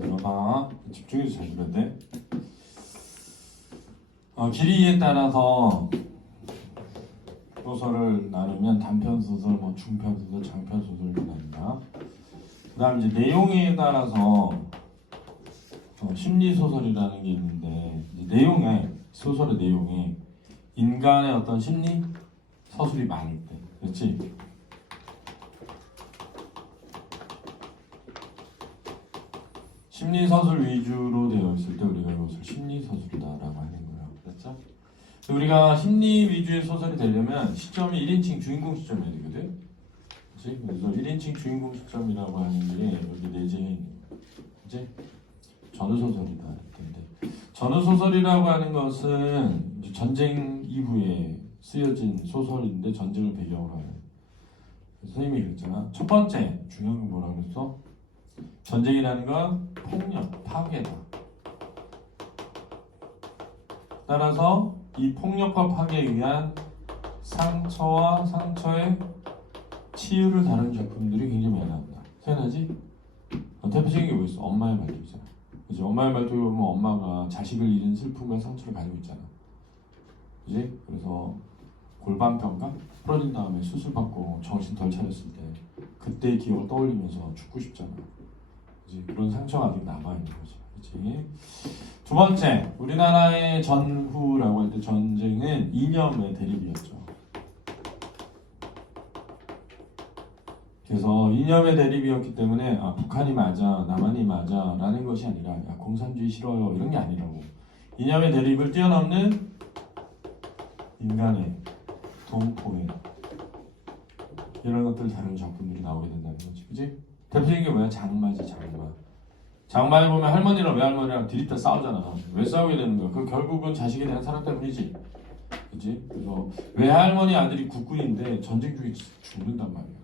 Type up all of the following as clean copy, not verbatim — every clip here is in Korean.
잘 들어봐. 집중해서 잘 들어야 돼. 길이에 따라서 소설을 나누면 단편 소설, 뭐 중편 소설, 장편 소설 이렇게 나뉩니다. 그다음 이제 내용에 따라서 심리 소설이라는 게 있는데 이제 내용에 소설의 내용에 인간의 어떤 심리 서술이 많을 때, 그렇지? 심리 서술 위주로 되어 있을 때 우리가 이것을 심리 서술이다라고 하는 거예요. 그렇죠? 우리가 심리 위주의 소설이 되려면 시점이 1인칭 주인공 시점이어야 되거든. 그렇지? 그래서 1인칭 주인공 시점이라고 하는 게 여기 내재해 있는 거예요. 그렇지? 전후소설이다 했는데, 전후소설이라고 하는 것은 이제 전쟁 이후에 쓰여진 소설인데 전쟁을 배경으로 하는. 선생님이 그랬잖아. 첫 번째 중요한 건 뭐라고 그랬어? 전쟁이라는 건 폭력, 파괴다. 따라서 이 폭력과 파괴에 의한 상처와 상처의 치유를 다룬 작품들이 굉장히 많이 나온다. 생각나지? 대표적인 게 뭐 있어? 엄마의 말투잖아. 그치? 엄마의 말투에 보면 엄마가 자식을 잃은 슬픔과 상처를 가지고 있잖아. 그지? 그래서 골반뼈가 부러진 다음에 수술받고 정신 덜 차렸을 때 그때의 기억을 떠올리면서 죽고 싶잖아. 그치? 그런 상처가 아직 남아있는 거지. 그치? 두 번째, 우리나라의 전후라고 할 때 전쟁은 이념의 대립이었죠. 그래서 이념의 대립이었기 때문에 북한이 맞아, 남한이 맞아 라는 것이 아니라 야, 공산주의 싫어요 이런 게 아니라고. 이념의 대립을 뛰어넘는 인간의 동포의 이런 것들을 다루는 작품들이 나오게 된다는 거지. 그치? 대표적인 게 뭐야? 장마지, 장마. 장마에 보면 할머니랑 외할머니랑 들이다 싸우잖아. 왜 싸우게 되는 거야? 그 결국은 자식에 대한 사랑 때문이지. 그치? 그래서 외할머니 아들이 국군인데 전쟁 중에 죽는단 말이야.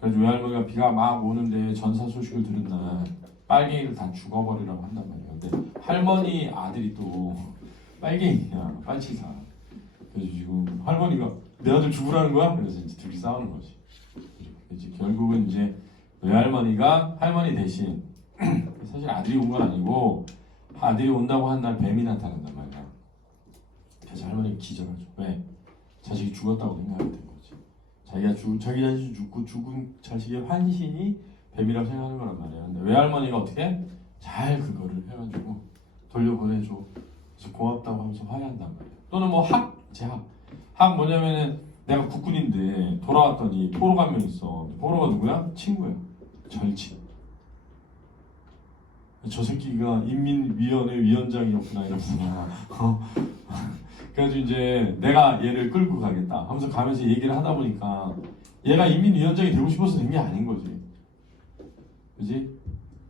그래서 외할머니가 비가 막 오는데 전사 소식을 들은 날 빨갱이를 다 죽어버리라고 한단 말이야. 근데 할머니 아들이 또 빨갱이야, 빨치사. 그래서 지금 할머니가 내 아들 죽으라는 거야? 그래서 이제 둘이 싸우는 거지. 그치? 결국은 이제 외할머니가 할머니 대신 사실 아들이 온 건 아니고 아들이 온다고 한 날 뱀이 나타난단 말이야. 그래서 할머니가 기절하죠. 왜? 자식이 죽었다고 생각하게 된 거지. 자기 자식이 죽고 죽은 자식의 환신이 뱀이라고 생각하는 거란 말이야. 근데 외할머니가 어떻게 잘 그거를 해가지고 돌려보내줘. 그래서 고맙다고 하면서 화해한단 말이야. 또는 뭐 학 뭐냐면은 내가 국군인데 돌아왔더니 포로가 한 명 있어. 포로가 누구야? 친구야. 절친. 저 새끼가 인민위원회 위원장이었구나 이러면서 그래가지고 이제 내가 얘를 끌고 가겠다 하면서 가면서 얘기를 하다 보니까 얘가 인민위원장이 되고 싶어서 된 게 아닌 거지. 그지?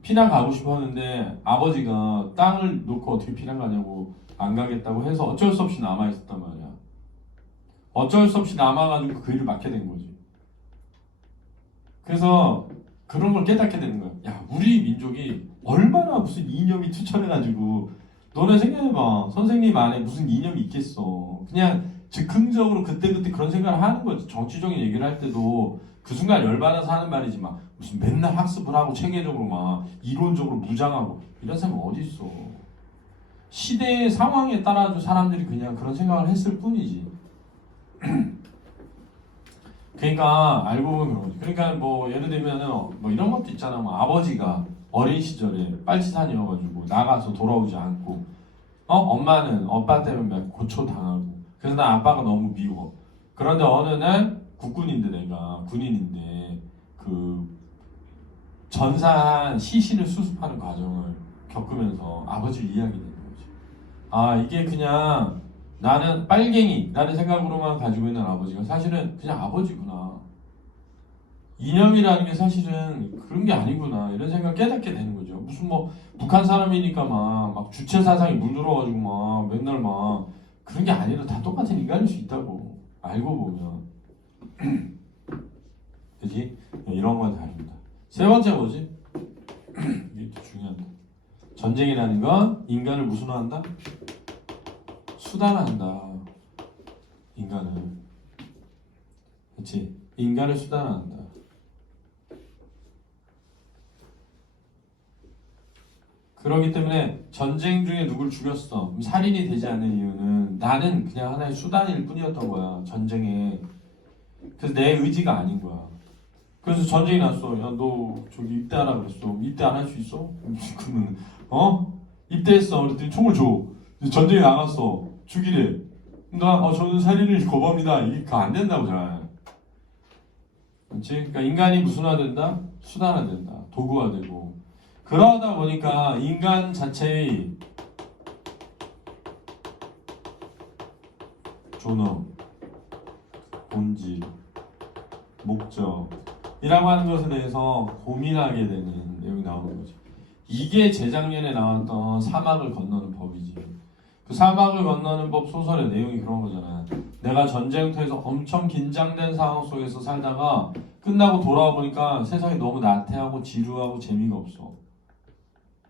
피난 가고 싶어 하는데 아버지가 땅을 놓고 어떻게 피난 가냐고 안 가겠다고 해서 어쩔 수 없이 남아 있었단 말이야. 어쩔 수 없이 남아가지고 그 일을 맡게 된 거지. 그래서 그런 걸 깨닫게 되는 거야. 야, 우리 민족이 얼마나 무슨 이념이 투철해가지고 너네 생각해봐. 선생님 안에 무슨 이념이 있겠어. 그냥 즉흥적으로 그때그때 그런 생각을 하는 거지. 정치적인 얘기를 할 때도 그 순간 열받아서 하는 말이지 막 무슨 맨날 학습을 하고 체계적으로 막 이론적으로 무장하고 이런 사람 어디 있어. 시대의 상황에 따라서 사람들이 그냥 그런 생각을 했을 뿐이지. 그러니까 알고 보면 그런 거지. 그러니까 뭐 예를 들면은 뭐 이런 것도 있잖아. 뭐 아버지가 어린 시절에 빨치산이어가지고 나가서 돌아오지 않고 엄마는 아빠 때문에 고초 당하고 그래서 나 아빠가 너무 미워. 그런데 어느 날 국군인데 내가 군인인데 그 전사한 시신을 수습하는 과정을 겪으면서 아버지를 이야기되는 거지. 아 이게 그냥 나는 빨갱이라는 생각으로만 가지고 있는 아버지가 사실은 그냥 아버지구나. 이념이라는 게 사실은 그런 게 아니구나. 이런 생각 깨닫게 되는 거죠. 무슨 뭐 북한 사람이니까 막 주체 사상이 물들어가지고 막 맨날 막 그런 게 아니라 다 똑같은 인간일 수 있다고. 알고 보면. 그지? 이런 건 다릅니다. 세 번째 뭐지? 이게 또 중요한데. 전쟁이라는 건 인간을 무슨 한다? 수단화한다. 인간을. 그치? 인간을 수단화한다. 그렇기 때문에 전쟁 중에 누굴 죽였어. 그럼 살인이 되지 않는 이유는 나는 그냥 하나의 수단일 뿐이었던 거야. 전쟁에. 그래서 내 의지가 아닌 거야. 그래서 전쟁이 났어. 야, 너 저기 입대하라 그랬어. 입대 안 할 수 있어? 그러면 입대했어. 그랬더니 총을 줘. 전쟁에 나갔어. 죽이래. 그러니까 저는 살인을 거부합니다. 이게 안 된다고 잘. 그렇지? 그러니까 인간이 무슨화 된다? 수단화 된다. 도구화 되고. 그러다 보니까 인간 자체의 존엄, 본질, 목적이라고 하는 것에 대해서 고민하게 되는 내용이 나오는 거죠. 이게 재작년에 나왔던 사막을 건너는 법이지. 그 사막을 건너는 법 소설의 내용이 그런 거잖아. 내가 전쟁터에서 엄청 긴장된 상황 속에서 살다가 끝나고 돌아와 보니까 세상이 너무 나태하고 지루하고 재미가 없어.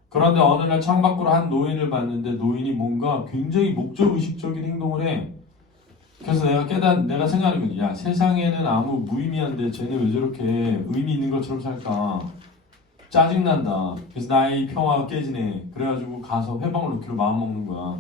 그런데 어느 날 창밖으로 한 노인을 봤는데 노인이 뭔가 굉장히 목적의식적인 행동을 해. 그래서 내가 생각하는 거지. 야, 세상에는 아무 무의미한데 쟤네 왜 저렇게 의미 있는 것처럼 살까? 짜증난다. 그래서 나의 평화가 깨지네. 그래가지고 가서 회방을 놓기로 마음먹는 거야.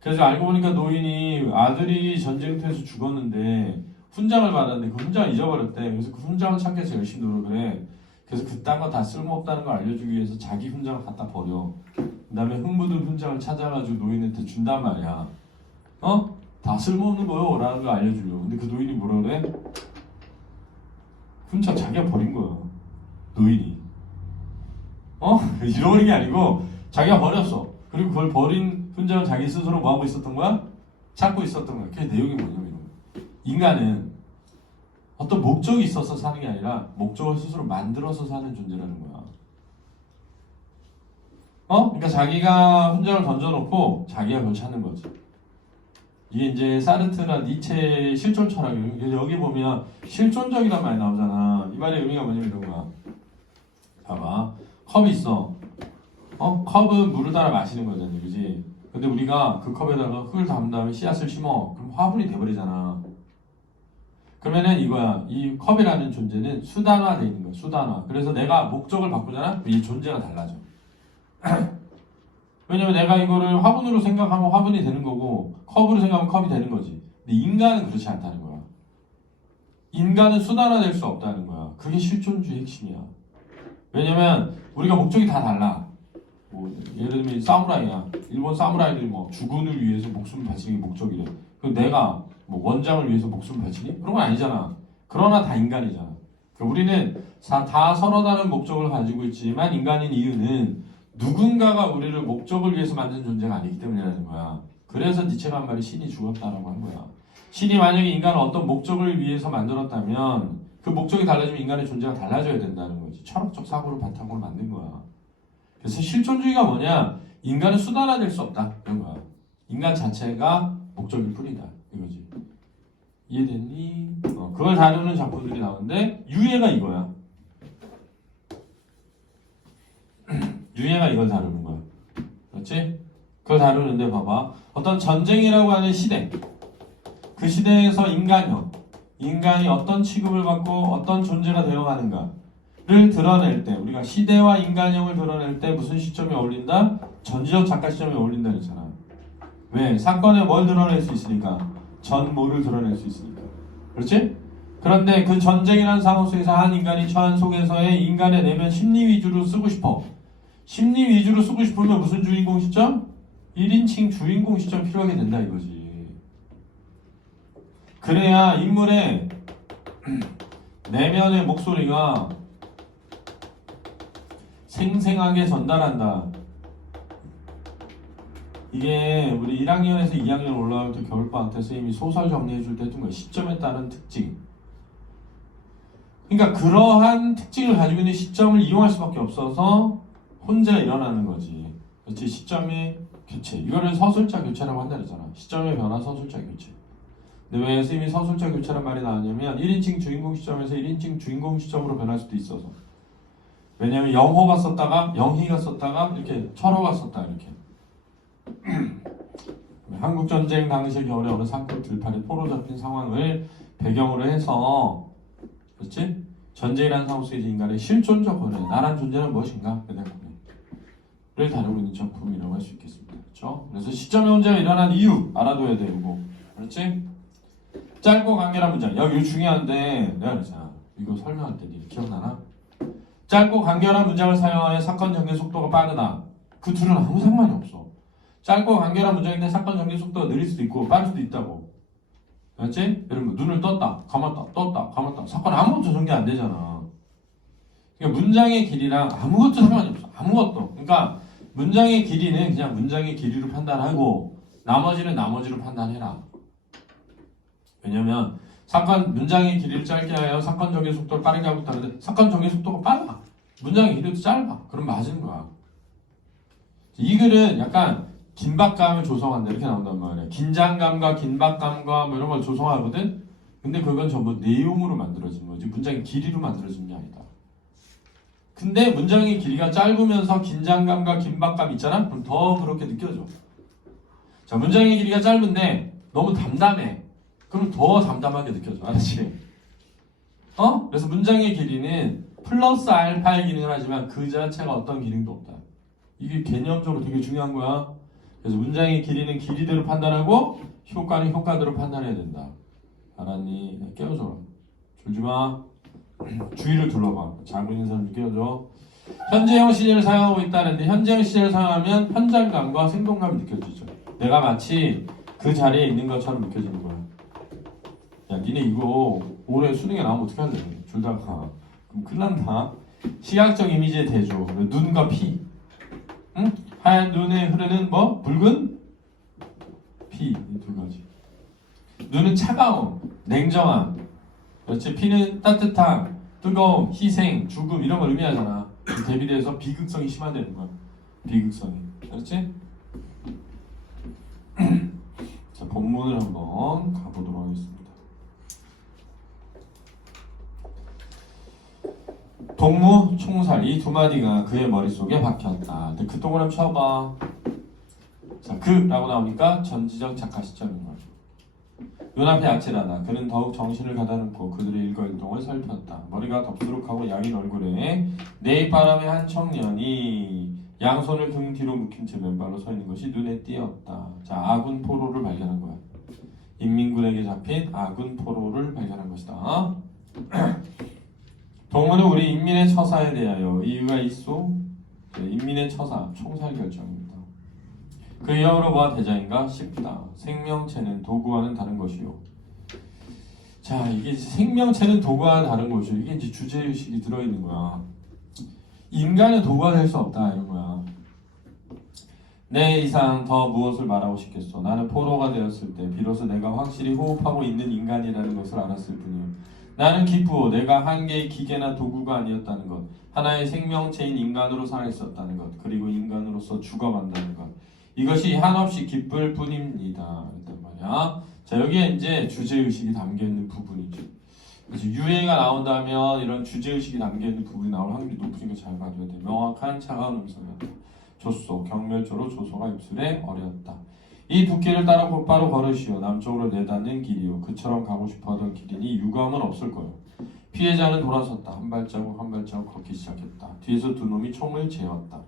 그래서 알고 보니까 노인이 아들이 전쟁터에서 죽었는데 훈장을 받았는데 그 훈장을 잊어버렸대. 그래서 그 훈장을 찾기 위해서 열심히 노력을 해. 그래서 그딴 거 다 쓸모없다는 걸 알려주기 위해서 자기 훈장을 갖다 버려. 그 다음에 흙 묻은 훈장을 찾아가지고 노인한테 준단 말이야. 다 쓸모없는 거요 라는 걸 알려주려고. 근데 그 노인이 뭐라 그래? 훈장 자기가 버린 거야. 노인이. 잃어버린 게 아니고 자기가 버렸어. 그리고 그걸 버린 훈장을 자기 스스로 뭐하고 있었던 거야? 찾고 있었던 거야. 그 내용이 뭐냐면 인간은 어떤 목적이 있어서 사는 게 아니라 목적을 스스로 만들어서 사는 존재라는 거야. 그러니까 자기가 훈장을 던져놓고 자기가 그걸 찾는 거지. 이게 이제 사르트나 니체의 실존 철학이에요. 여기 보면 실존적이란 말이 나오잖아. 이 말의 의미가 뭐냐면 이런 거야. 봐봐. 컵이 있어. 컵은 물을 따라 마시는 거잖아. 그지? 근데 우리가 그 컵에다가 흙을 담은 다음에 씨앗을 심어. 그럼 화분이 돼버리잖아. 그러면은 이거야. 이 컵이라는 존재는 수단화되어 있는 거야. 수단화. 그래서 내가 목적을 바꾸잖아. 이 존재가 달라져. 왜냐면 내가 이거를 화분으로 생각하면 화분이 되는 거고 컵으로 생각하면 컵이 되는 거지. 근데 인간은 그렇지 않다는 거야. 인간은 수단화될 수 없다는 거야. 그게 실존주의 핵심이야. 왜냐면 우리가 목적이 다 달라. 예를 들면 사무라이야. 일본 사무라이들이 주군을 위해서 목숨을 바치는 게 목적이래. 그럼 내가 원장을 위해서 목숨을 바치니? 그런 건 아니잖아. 그러나 다 인간이잖아. 그러니까 우리는 다 서로 다른 목적을 가지고 있지만 인간인 이유는 누군가가 우리를 목적을 위해서 만든 존재가 아니기 때문이라는 거야. 그래서 니체가 한 말이 신이 죽었다라고 한 거야. 신이 만약에 인간을 어떤 목적을 위해서 만들었다면 그 목적이 달라지면 인간의 존재가 달라져야 된다는 거지. 철학적 사고를 바탕으로 만든 거야. 그래서 실존주의가 뭐냐? 인간은 수단화될 수 없다. 이런 거야. 인간 자체가 목적일 뿐이다. 이거지. 이해됐니? 그걸 다루는 작품들이 나오는데 유해가 이거야. 유해가 이걸 다루는 거야. 그렇지? 그걸 다루는데 봐봐. 어떤 전쟁이라고 하는 시대. 그 시대에서 인간이 어떤 취급을 받고 어떤 존재가 되어가는가를 드러낼 때 우리가 시대와 인간형을 드러낼 때 무슨 시점이 어울린다? 전지적 작가 시점이 어울린다 그랬잖아. 왜? 사건에 뭘 드러낼 수 있으니까? 전모를 드러낼 수 있으니까. 그렇지? 그런데 그 전쟁이라는 상황 속에서 한 인간이 처한 속에서의 인간의 내면 심리 위주로 쓰고 싶어. 심리 위주로 쓰고 싶으면 무슨 주인공 시점? 1인칭 주인공 시점 필요하게 된다 이거지. 그래야 인물의 내면의 목소리가 생생하게 전달한다. 이게 우리 1학년에서 2학년 올라올 때 겨울방학 때 선생님이 소설 정리해줄 때 했던 거예요. 시점에 따른 특징. 그러니까 그러한 특징을 가지고 있는 시점을 이용할 수밖에 없어서 혼자 일어나는 거지. 그렇지? 시점의 교체. 이거를 서술자 교체라고 한다 그랬잖아. 시점의 변화, 서술자 교체. 근데 왜 선생님이 서술자 교체란 말이 나왔냐면 1인칭 주인공 시점에서 1인칭 주인공 시점으로 변할 수도 있어서. 왜냐면 영호가 썼다가 영희가 썼다가 이렇게 철호가 썼다 이렇게. 한국전쟁 당시의 겨울에 어느 산골 들판에 포로 잡힌 상황을 배경으로 해서 그렇지? 전쟁이라는 상황 속에서 인간의 실존적 권위 나란 존재는 무엇인가? 다루고 있는 작품이라고 할 수 있겠습니다. 그렇죠? 그래서 시점의 혼재가 일어난 이유 알아둬야 되고, 그렇지? 짧고 간결한 문장. 야, 이거 중요한데 내가 그랬잖아. 이거 설명할 때 니 기억나나? 짧고 간결한 문장을 사용하여 사건 전개 속도가 빠르다. 그 둘은 아무 상관이 없어. 짧고 간결한 문장인데 사건 전개 속도가 느릴 수도 있고 빠를 수도 있다고. 그렇지? 예를 들면 눈을 떴다, 감았다, 떴다, 감았다. 사건 아무것도 전개 안 되잖아. 그러니까 문장의 길이랑 아무것도 상관이 없어. 아무것도. 그러니까 문장의 길이는 그냥 문장의 길이로 판단하고 나머지는 나머지로 판단해라. 왜냐면 문장의 길이를 짧게 하여 사건 전개 속도를 빠르게 하고 있다는데 사건 전개 속도가 빨라. 문장의 길이도 짧아. 그럼 맞은 거야. 이 글은 약간 긴박감을 조성한다 이렇게 나온단 말이야. 긴장감과 긴박감과 뭐 이런 걸 조성하거든. 근데 그건 전부 내용으로 만들어진 거지 문장의 길이로 만들어진 게 아니다. 근데 문장의 길이가 짧으면서 긴장감과 긴박감 있잖아? 그럼 더 그렇게 느껴져. 자, 문장의 길이가 짧은데 너무 담담해. 그럼 더 담담하게 느껴져. 알았지? 그래서 문장의 길이는 플러스 알파의 기능을 하지만 그 자체가 어떤 기능도 없다. 이게 개념적으로 되게 중요한 거야. 그래서 문장의 길이는 길이대로 판단하고 효과는 효과대로 판단해야 된다. 알았니? 깨워줘라. 졸지 마. 주의를 둘러봐. 자고 있는 사람 깨워줘. 현재형 시제를 사용하고 있다는데 현재형 시제를 사용하면 현장감과 생동감이 느껴지죠. 내가 마치 그 자리에 있는 것처럼 느껴지는 거야. 야, 니네 이거 올해 수능에 나오면 어떻게 할래? 줄다가 그럼 큰일 난다. 시각적 이미지의 대조. 눈과 피. 응? 하얀 눈에 흐르는 뭐? 붉은 피. 이 두 가지. 눈은 차가움, 냉정함. 그렇지? 피는 따뜻함, 뜨거움, 희생, 죽음 이런 걸 의미하잖아. 대비돼서 비극성이 심화되는 거야. 비극성이. 그렇지? 자, 본문을 한번 가보도록 하겠습니다. 동무, 총살 이 두 마디가 그의 머릿속에 박혔다. 근데 그 동그라미 쳐봐. 자, 그라고 나오니까 전지적 작가 시점인 거죠. 눈앞에 아찔하다. 그는 더욱 정신을 가다놓고 그들의 일거일동을 살폈다. 머리가 덥수룩하고 야윈 얼굴에 내입바람의 한 청년이 양손을 등 뒤로 묶인 채 맨발로 서 있는 것이 눈에 띄었다. 자, 아군 포로를 발견한 거야. 인민군에게 잡힌 아군 포로를 발견한 것이다. 동문은 우리 인민의 처사에 대하여 이유가 있소? 인민의 처사, 총살 결정입니다. 그 이하로 봐 대자인가 싶다. 생명체는 도구와는 다른 것이요. 자, 이게 생명체는 도구와는 다른 것이요. 이게 이제 주제의식이 들어있는 거야. 인간은 도구가 될 수 없다 이런 거야. 내 이상 더 무엇을 말하고 싶겠소. 나는 포로가 되었을 때 비로소 내가 확실히 호흡하고 있는 인간이라는 것을 알았을 뿐이요. 나는 기쁘오. 내가 한 개의 기계나 도구가 아니었다는 것. 하나의 생명체인 인간으로 살아있었다는 것. 그리고 인간으로서 죽어간다는 것. 이것이 한없이 기쁠 뿐입니다. 일단 말이야. 자, 여기에 이제 주제의식이 담겨있는 부분이죠. 그래서 유해가 나온다면 이런 주제의식이 담겨있는 부분이 나올 확률이 높으니까 잘 봐줘야 돼. 명확한 차가운 음성이었다. 조소, 경멸조로 조소가 입술에 어렸다. 이 두께를 따라 곧바로 걸으시오. 남쪽으로 내닫는 길이요. 그처럼 가고 싶어하던 길이니 유감은 없을 거요. 피해자는 돌아섰다. 한 발자국 한 발자국 걷기 시작했다. 뒤에서 두 놈이 총을 재웠다.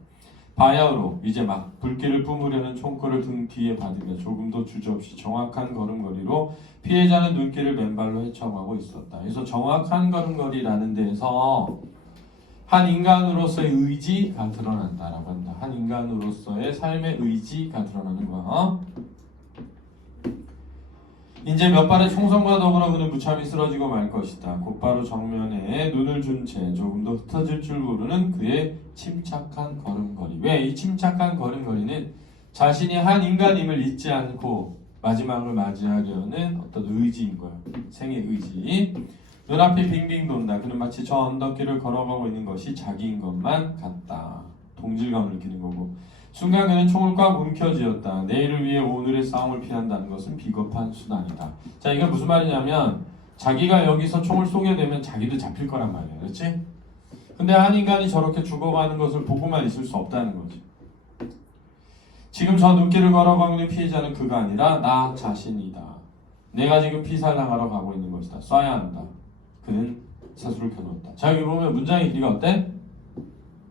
바야흐로 이제 막 불길을 뿜으려는 총구를 등 뒤에 받으며 조금도 주저없이 정확한 걸음걸이로 피해자는 눈길을 맨발로 헤쳐가고 있었다. 그래서 정확한 걸음걸이라는 데에서 한 인간으로서의 의지가 드러난다라고 한다. 한 인간으로서의 삶의 의지가 드러나는 거야. 이제 몇 발의 총성과 더불어 그는 무참히 쓰러지고 말 것이다. 곧바로 정면에 눈을 준 채 조금 더 흩어질 줄 모르는 그의 침착한 걸음걸이. 왜 이 침착한 걸음걸이는 자신이 한 인간임을 잊지 않고 마지막을 맞이하려는 어떤 의지인 거야. 생의 의지. 눈앞이 빙빙 돈다. 그는 마치 저 언덕길을 걸어가고 있는 것이 자기인 것만 같다. 동질감을 느끼는 거고. 순간 그는 총을 꽉 움켜쥐었다. 내일을 위해 오늘의 싸움을 피한다는 것은 비겁한 수단이다. 자, 이게 무슨 말이냐면 자기가 여기서 총을 쏘게 되면 자기도 잡힐 거란 말이야. 그렇지? 근데 한 인간이 저렇게 죽어가는 것을 보고만 있을 수 없다는 거지. 지금 저 눈길을 걸어가고 있는 피해자는 그가 아니라 나 자신이다. 내가 지금 피살당하러 가고 있는 것이다. 쏴야 한다. 그는 사수를 켜놓았다. 자, 여기 보면 문장의 길이가 어때?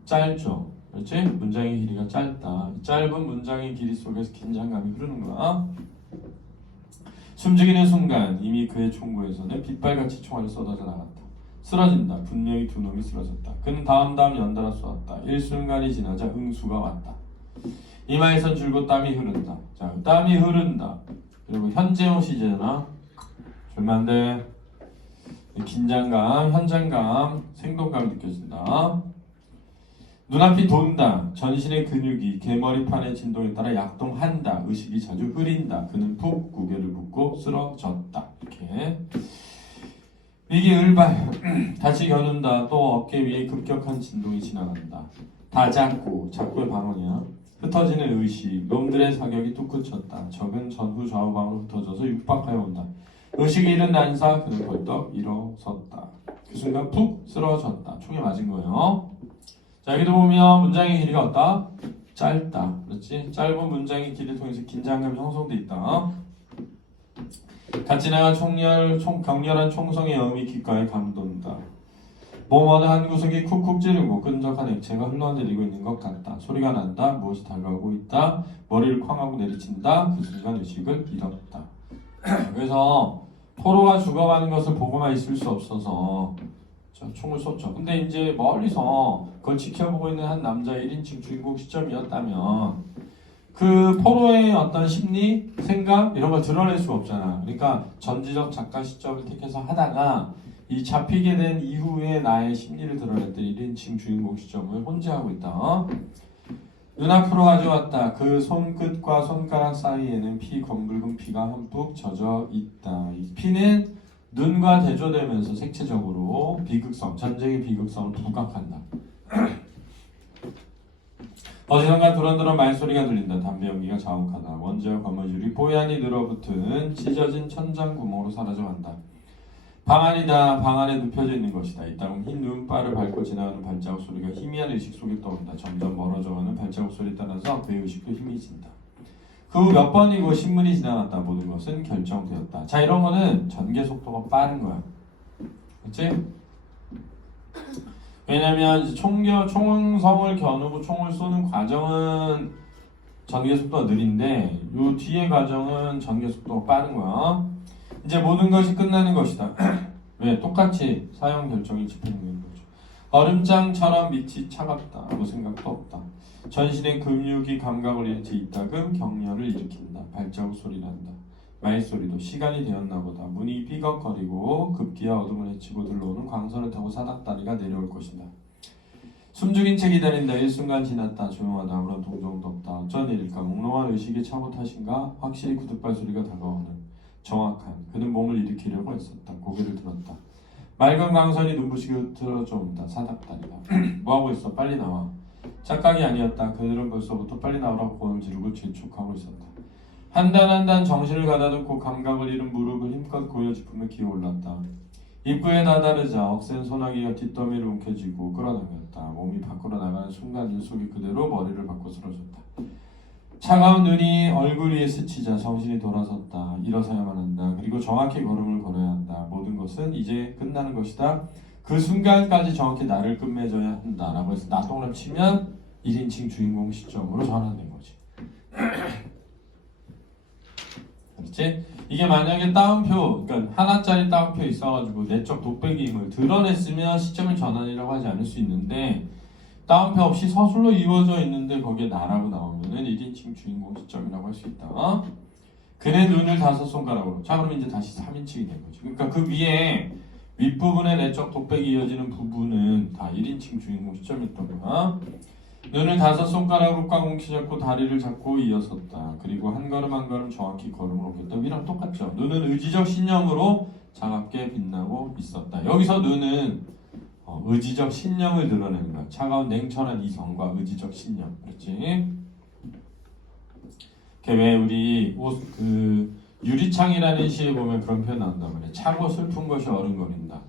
짧죠? 그렇지? 문장의 길이가 짧다. 짧은 문장의 길이 속에서 긴장감이 흐르는 거야. 숨죽이는 순간 이미 그의 총구에서는 빗발같이 총알이 쏟아져 나갔다. 쓰러진다. 분명히 두 놈이 쓰러졌다. 그는 다음 연달아 쏘았다. 일순간이 지나자 응수가 왔다. 이마에선 줄곧 땀이 흐른다. 자, 땀이 흐른다. 그리고 현재형 시제잖아. 줄만데 긴장감, 현장감, 생동감이 느껴진다. 눈앞이 돈다. 전신의 근육이 개머리판의 진동에 따라 약동한다. 의식이 자주 흐린다. 그는 푹 고개를 붓고 쓰러졌다. 이렇게 위기을발 다시 겨눈다. 또 어깨 위에 급격한 진동이 지나간다. 다 작고의 방언이야. 흩어지는 의식. 놈들의 사격이 뚝 그쳤다. 적은 전후 좌우방으로 흩어져서 육박하여 온다. 의식이 잃은 난사. 그는 벌떡 일어섰다. 그 순간 푹 쓰러졌다. 총에 맞은 거예요. 자, 여기도 보면 문장의 길이가 어떠다? 짧다. 그렇지? 짧은 문장의 길이를 통해서 긴장감이 형성돼 있다. 갓 지나간 격렬한 총성의 여음이 귓가에 감돈다. 몸 어느 한 구석이 쿡쿡 찌르고 끈적한 액체가 흘러내리고 있는 것 같다. 소리가 난다. 무엇이 다가오고 있다. 머리를 쾅 하고 내리친다. 그 순간 의식을 잃었다. 그래서 포로가 죽어가는 것을 보고만 있을 수 없어서 총을 쏘죠. 근데 이제 멀리서 그걸 지켜보고 있는 한 남자의 1인칭 주인공 시점이었다면 그 포로의 어떤 심리, 생각 이런 걸 드러낼 수가 없잖아. 그러니까 전지적 작가 시점을 택해서 하다가 이 잡히게 된 이후에 나의 심리를 드러냈던 1인칭 주인공 시점을 혼재하고 있다. 눈앞으로 가져왔다. 그 손끝과 손가락 사이에는 검붉은 피가 흠뻑 젖어 있다. 이 피는 눈과 대조되면서 색채적으로 전쟁의 비극성을 부각한다. 어디선가 두런두런 말소리가 들린다. 담배 연기가 자욱하다. 원자와 거머줄이 뽀얀히 늘어붙은 찢어진 천장 구멍으로 사라져간다. 방 안이다. 방 안에 눕혀져 있는 것이다. 이따금 흰 눈발을 밟고 지나가는 발자국 소리가 희미한 의식 속에 떠온다. 점점 멀어져가는 발자국 소리에 따라서 그의 의식도 희미해진다. 그 후 몇 번이고 신문이 지나갔다. 모든 것은 결정되었다. 자, 이런 거는 전개 속도가 빠른 거야. 그렇지? 왜냐면 총성을 겨누고 총을 쏘는 과정은 전개 속도가 느린데 요 뒤에 과정은 전개 속도가 빠른 거야. 이제 모든 것이 끝나는 것이다. 왜? 똑같이 사용 결정이 집행되는 거죠. 얼음장처럼 밑이 차갑다. 아무 생각도 없다. 전신의 근육이 감각을 잃지 이따금 격렬을 일으킨다. 발자국 소리 난다. 말소리도 시간이 되었나 보다. 문이 삐걱거리고 급기야 어둠을 헤치고 들러오는 광선을 타고 사닥다리가 내려올 것이다. 숨죽인 채 기다린다. 일순간 지났다. 조용하다. 아무런 동정도 없다. 어쩐 일일까? 몽롱한 의식이 차고 탓인가? 확실히 구둣발 소리가 다가오는 정확한. 그는 몸을 일으키려고 했었다. 고개를 들었다. 맑은 광선이 눈부시게 흐트러져 온다. 사닥다리가. 뭐하고 있어? 빨리 나와. 착각이 아니었다. 그들은 벌써부터 빨리 나오라고 고함을 지르고 재촉하고 있었다. 한 단 한 단 정신을 가다듬고 감각을 잃은 무릎을 힘껏 고여 짚으며 기어올랐다. 입구에 다다르자 억센 소나기가 뒷더미를 움켜쥐고 끌어당겼다. 몸이 밖으로 나가는 순간 눈 속이 그대로 머리를 받고 쓰러졌다. 차가운 눈이 얼굴 위에 스치자 정신이 돌아섰다. 일어서야만 한다. 그리고 정확히 걸음을 걸어야 한다. 모든 것은 이제 끝나는 것이다. 그 순간까지 정확히 나를 끝맺어야 한다라고 해서 나동을 치면 1인칭 주인공 시점으로 전환된 거지. 그렇지? 이게 만약에 따옴표, 그러니까 하나짜리 따옴표 있어가지고 내적 독백임을 드러냈으면 시점의 전환이라고 하지 않을 수 있는데 따옴표 없이 서술로 이루어져 있는데 거기에 나라고 나오면은 1인칭 주인공 시점이라고 할 수 있다. 그의 눈을 5손가락으로. 자, 그럼 이제 다시 3인칭이 된 거지. 그러니까 그 위에 윗부분에 내적 독백이 이어지는 부분은 다 1인칭 주인공 시점이었던 거야. 눈을 5손가락으로 꽉 움켜잡고 다리를 잡고 이어섰다. 그리고 한 걸음 한 걸음 정확히 걸음을 옮겼다. 위랑 똑같죠. 눈은 의지적 신념으로 차갑게 빛나고 있었다. 여기서 눈은 의지적 신념을 드러내는 거야. 차가운 냉철한 이성과 의지적 신념. 그렇지? 왜 우리 유리창이라는 시에 보면 그런 표현 나온단 말이야. 차고 슬픈 것이 어른거린다.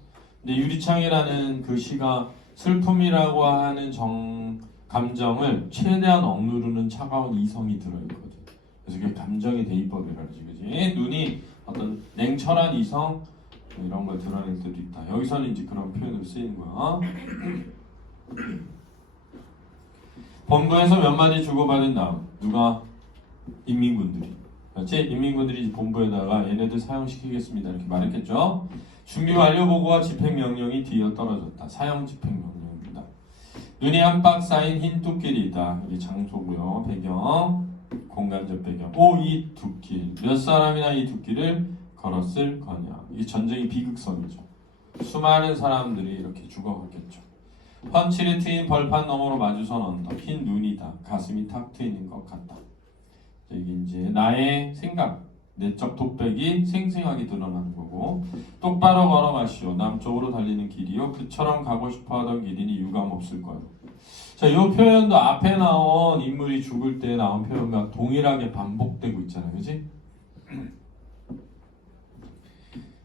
근데 유리창이라는 그 시가 슬픔이라고 하는 감정을 최대한 억누르는 차가운 이성이 들어있거든. 그래서 그게 감정의 대입법이라지, 그지? 눈이 어떤 냉철한 이성 이런 걸 드러낼 때도 있다. 여기서는 이제 그런 표현을 쓰이는 거야. 본부에서 몇 마디 주고받은 다음 누가? 인민군들이. 그렇지? 인민군들이 본부에다가 얘네들 사용시키겠습니다 이렇게 말했겠죠. 준비 완료 보고와 집행명령이 뒤어 떨어졌다. 사용 집행명령입니다. 눈이 한 박 쌓인 흰 뚝길이다. 여기 장소고요. 배경, 공간적 배경. 이 뚝길. 몇 사람이나 이 뚝길을 걸었을 거냐. 이 전쟁이 비극성이죠. 수많은 사람들이 이렇게 죽어갔겠죠. 펀치리 트인 벌판 너머로 마주선 언덕. 흰 눈이다. 가슴이 탁 트이는 것 같다. 이게 이제 나의 생각, 내적 독백이 생생하게 드러나는 거고. 똑바로 걸어가시오. 남쪽으로 달리는 길이요. 그처럼 가고 싶어하던 길이니 유감없을 거요. 자, 이 표현도 앞에 나온 인물이 죽을 때 나온 표현과 동일하게 반복되고 있잖아요. 그지?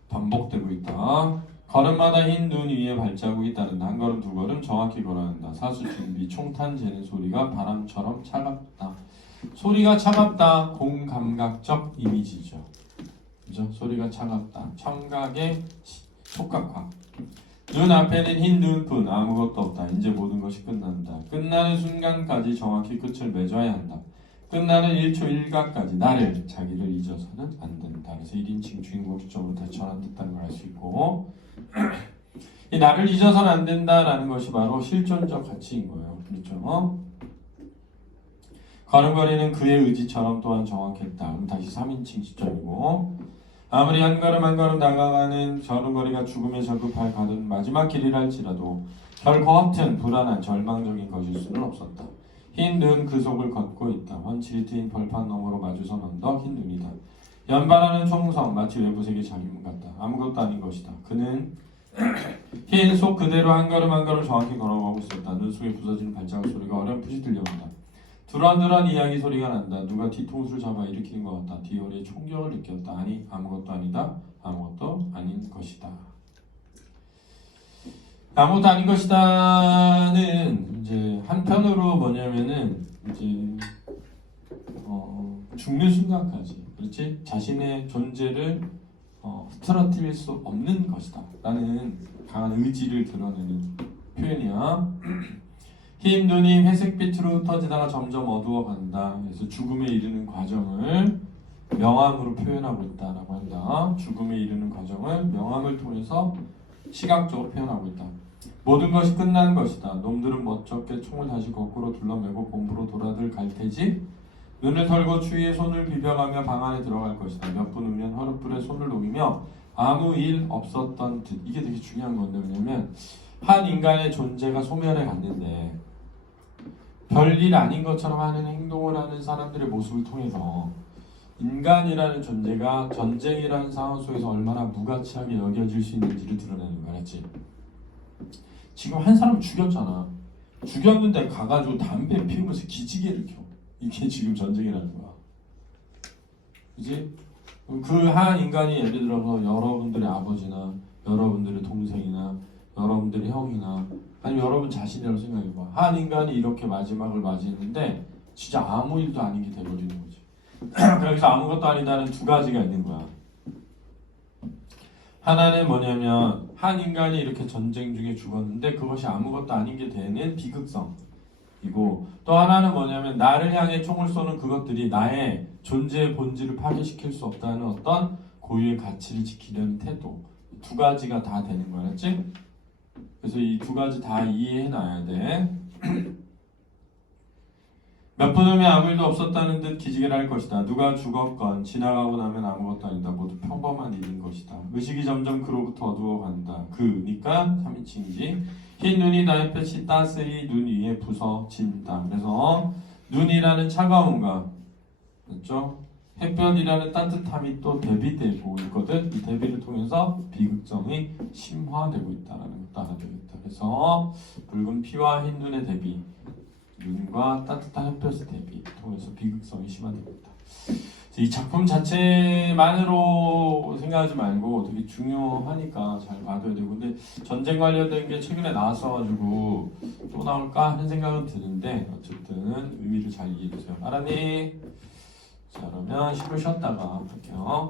반복되고 있다. 걸음마다 흰 눈 위에 발자국이 따른다. 한 걸음 두 걸음 정확히 걸어야 한다. 사수 준비 총탄 재는 소리가 바람처럼 차갑다. 소리가 차갑다. 공감각적 이미지죠. 그죠? 소리가 차갑다. 청각의 촉각화. 눈 앞에는 흰 눈뿐 아무것도 없다. 이제 모든 것이 끝난다. 끝나는 순간까지 정확히 끝을 맺어야 한다. 끝나는 1초 1가까지 나를, 자기를 잊어서는 안 된다. 그래서 1인칭 주인공 시점으로 대처한 듯한 걸 알 수 있고 이 나를 잊어서는 안 된다라는 것이 바로 실존적 가치인 거예요. 그렇죠? 걸음걸이는 그의 의지처럼 또한 정확했다. 그럼 다시 3인칭 시점이고 아무리 한 걸음 한 걸음 다가가는 걸음걸이가 죽음에 적급할 가는 마지막 길이라 할지라도 결코 허튼 불안한 절망적인 것일 수는 없었다. 흰 눈 그 속을 걷고 있다. 원칠이 트인 벌판 너머로 마주선 언덕 흰 눈이다. 연발하는 총성 마치 외부 세계 자기문 같다. 아무것도 아닌 것이다. 그는 흰 속 그대로 한 걸음 한 걸음 정확히 걸어가고 있었다. 눈 속에 부서지는 발자국 소리가 어렴풋이 들려온다. 두런두런 이야기 소리가 난다. 누가 뒤통수를 잡아 일으키는 것 같다. 뒤허리에 총격을 느꼈다. 아니 아무것도 아니다. 아무것도 아닌 것이다. 아무것도 아닌 것이다는 이제 한편으로 뭐냐면은 이제 죽는 순간까지 그렇지 자신의 존재를 흐트러뜨릴 수 없는 것이다 라는 강한 의지를 드러내는 표현이야. 흰 눈이 회색빛으로 흩어지다가 점점 어두워간다. 그래서 죽음에 이르는 과정을 명암으로 표현하고 있다라고 한다. 죽음에 이르는 과정을 명암을 통해서 시각적으로 표현하고 있다. 모든 것이 끝난 것이다. 놈들은 멋쩍게 총을 다시 거꾸로 둘러매고 본부로 돌아들 갈 테지. 눈을 털고 추위에 손을 비벼가며 방 안에 들어갈 것이다. 몇 분 후면 화롯불에 손을 녹이며 아무 일 없었던 듯. 이게 되게 중요한 건데 왜냐면 한 인간의 존재가 소멸해 갔는데 별일 아닌 것처럼 하는 행동을 하는 사람들의 모습을 통해서 인간이라는 존재가 전쟁이라는 상황 속에서 얼마나 무가치하게 여겨질 수 있는지를 드러내는 거야. 알았지? 지금 한 사람 죽였잖아. 죽였는데 가가지고 담배 피우면서 기지개를 켜. 이게 지금 전쟁이라는 거야. 그지? 그 한 인간이 예를 들어서 여러분들의 아버지나 여러분들의 동생이나 여러분들의 형이나 아니면 여러분 자신이라고 생각해봐. 한 인간이 이렇게 마지막을 맞이했는데 진짜 아무 일도 아닌 게 돼버리는 거지. 그래서 아무것도 아니다는 두 가지가 있는 거야. 하나는 뭐냐면 한 인간이 이렇게 전쟁 중에 죽었는데 그것이 아무것도 아닌 게 되는 비극성이고 또 하나는 뭐냐면 나를 향해 총을 쏘는 그것들이 나의 존재의 본질을 파괴시킬 수 없다는 어떤 고유의 가치를 지키려는 태도. 두 가지가 다 되는 거야. 알았지? 그래서 이 두 가지 다 이해해놔야 돼. 몇 분 후면 아무 일도 없었다는 듯 기지개를 할 것이다. 누가 죽었건 지나가고 나면 아무것도 아니다. 모두 평범한 일인 것이다. 의식이 점점 그로부터 어두워간다. 그니까 3인칭이지. 흰 눈이 나의 햇볕이 따스히 눈 위에 부서진다. 그래서 눈이라는 차가움과 그렇죠? 햇볕이라는 따뜻함이 또 대비되고 있거든. 이 대비를 통해서 비극성이 심화되고 있다는 것도 알아야겠다. 그래서 붉은 피와 흰 눈의 대비, 눈과 따뜻한 햇볕의 대비 통해서 비극성이 심화되고 있다. 이 작품 자체만으로 생각하지 말고 되게 중요하니까 잘 봐둬야 되고 근데 전쟁 관련된 게 최근에 나왔어가지고 또 나올까 하는 생각은 드는데 어쨌든 의미를 잘 이해해주세요. 알았니? 자 그러면 10분 쉬었다가 할게요.